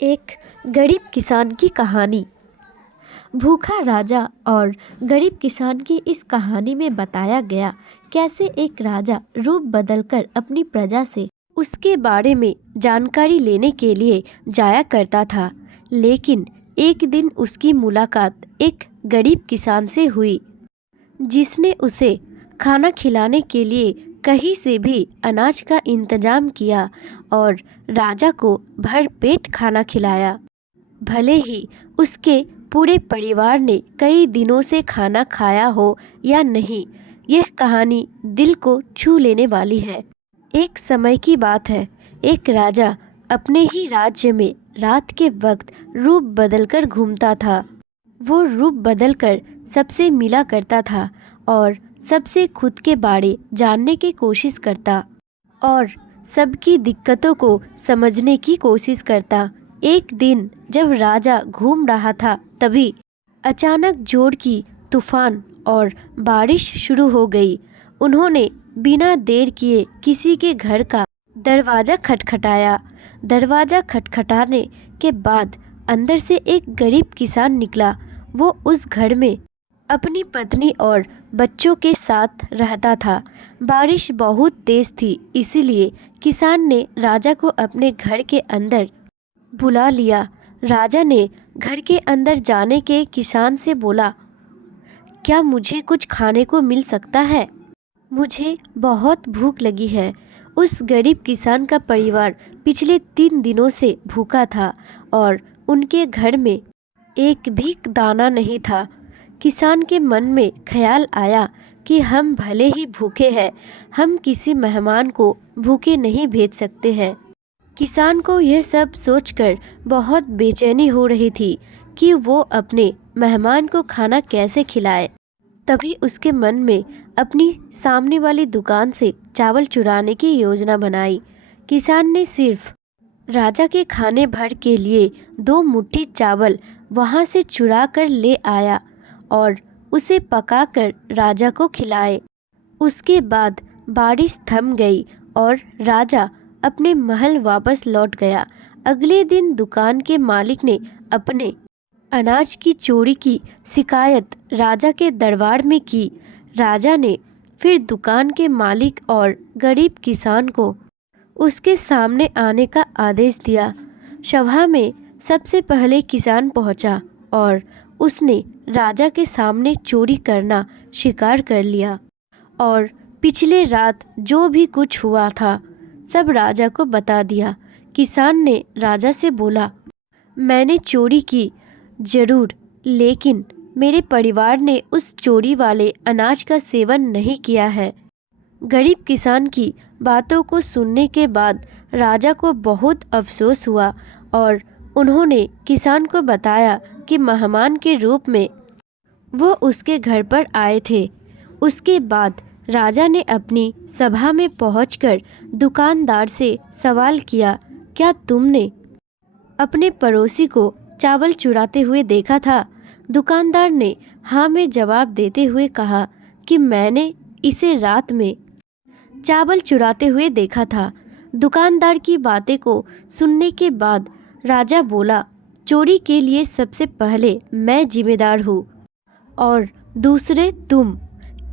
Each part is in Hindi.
एक गरीब किसान की कहानी। भूखा राजा और गरीब किसान की इस कहानी में बताया गया कैसे एक राजा रूप बदलकर अपनी प्रजा से उसके बारे में जानकारी लेने के लिए जाया करता था। लेकिन एक दिन उसकी मुलाकात एक गरीब किसान से हुई जिसने उसे खाना खिलाने के लिए कहीं से भी अनाज का इंतजाम किया और राजा को भरपेट खाना खिलाया। भले ही उसके पूरे परिवार ने कई दिनों से खाना खाया हो या नहीं, यह कहानी दिल को छू लेने वाली है। एक समय की बात है, एक राजा अपने ही राज्य में रात के वक्त रूप बदलकर घूमता था। वो रूप बदलकर सबसे मिला करता था और सबसे खुद के बारे जानने की कोशिश करता और सबकी दिक्कतों को समझने की कोशिश करता। एक दिन जब राजा घूम रहा था तभी अचानक जोर की तूफान और बारिश शुरू हो गई। उन्होंने बिना देर किए किसी के घर का दरवाज़ा खटखटाया। दरवाज़ा खटखटाने के बाद अंदर से एक गरीब किसान निकला। वो उस घर में अपनी पत्नी और बच्चों के साथ रहता था। बारिश बहुत तेज थी, इसीलिए किसान ने राजा को अपने घर के अंदर बुला लिया। राजा ने घर के अंदर जाने के किसान से बोला, क्या मुझे कुछ खाने को मिल सकता है? मुझे बहुत भूख लगी है। उस गरीब किसान का परिवार पिछले 3 दिनों से भूखा था और उनके घर में एक भी दाना नहीं था। किसान के मन में ख्याल आया कि हम भले ही भूखे हैं, हम किसी मेहमान को भूखे नहीं भेज सकते हैं। किसान को यह सब सोचकर बहुत बेचैनी हो रही थी कि वो अपने मेहमान को खाना कैसे खिलाए। तभी उसके मन में अपनी सामने वाली दुकान से चावल चुराने की योजना बनाई। किसान ने सिर्फ राजा के खाने भर के लिए 2 मुट्ठी चावल वहां से चुरा कर ले आया और उसे पकाकर राजा को खिलाए। उसके बाद बारिश थम गई और राजा अपने महल वापस लौट गया। अगले दिन दुकान के मालिक ने अपने अनाज की चोरी की शिकायत राजा के दरबार में की। राजा ने फिर दुकान के मालिक और गरीब किसान को उसके सामने आने का आदेश दिया। सभा में सबसे पहले किसान पहुंचा और उसने राजा के सामने चोरी करना स्वीकार कर लिया और पिछले रात जो भी कुछ हुआ था सब राजा को बता दिया। किसान ने राजा से बोला, मैंने चोरी की जरूर, लेकिन मेरे परिवार ने उस चोरी वाले अनाज का सेवन नहीं किया है। गरीब किसान की बातों को सुनने के बाद राजा को बहुत अफसोस हुआ और उन्होंने किसान को बताया कि मेहमान के रूप में वो उसके घर पर आए थे। उसके बाद राजा ने अपनी सभा में पहुंचकर दुकानदार से सवाल किया, क्या तुमने अपने पड़ोसी को चावल चुराते हुए देखा था? दुकानदार ने हाँ में जवाब देते हुए कहा कि मैंने इसे रात में चावल चुराते हुए देखा था। दुकानदार की बातें को सुनने के बाद राजा बोला, चोरी के लिए सबसे पहले मैं जिम्मेदार हूँ और दूसरे तुम,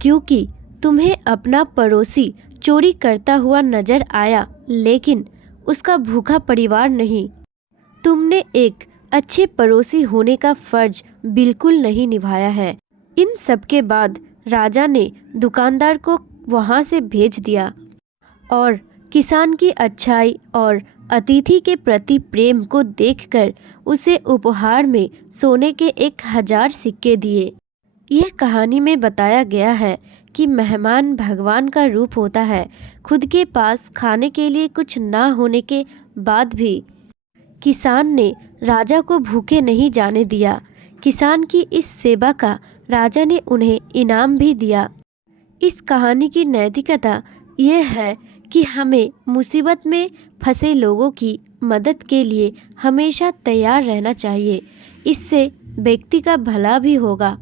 क्योंकि तुम्हें अपना पड़ोसी चोरी करता हुआ नजर आया लेकिन उसका भूखा परिवार नहीं। तुमने एक अच्छे पड़ोसी होने का फर्ज बिल्कुल नहीं निभाया है। इन सब के बाद राजा ने दुकानदार को वहां से भेज दिया और किसान की अच्छाई और अतिथि के प्रति प्रेम को देखकर उसे उपहार में सोने के 1000 सिक्के दिए। यह कहानी में बताया गया है कि मेहमान भगवान का रूप होता है। खुद के पास खाने के लिए कुछ ना होने के बाद भी किसान ने राजा को भूखे नहीं जाने दिया। किसान की इस सेवा का राजा ने उन्हें इनाम भी दिया। इस कहानी की नैतिकता यह है कि हमें मुसीबत में फंसे लोगों की मदद के लिए हमेशा तैयार रहना चाहिए। इससे व्यक्ति का भला भी होगा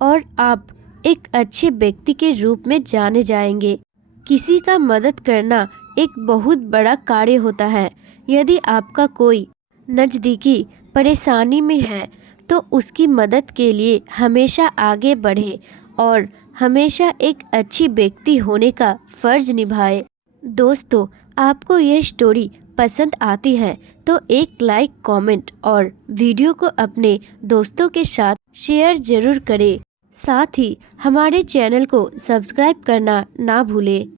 और आप एक अच्छे व्यक्ति के रूप में जाने जाएंगे। किसी का मदद करना एक बहुत बड़ा कार्य होता है। यदि आपका कोई नज़दीकी परेशानी में है तो उसकी मदद के लिए हमेशा आगे बढ़े और हमेशा एक अच्छी व्यक्ति होने का फ़र्ज निभाए। दोस्तों, आपको यह स्टोरी पसंद आती है तो एक लाइक, कमेंट और वीडियो को अपने दोस्तों के साथ शेयर ज़रूर करें। साथ ही हमारे चैनल को सब्सक्राइब करना ना भूलें।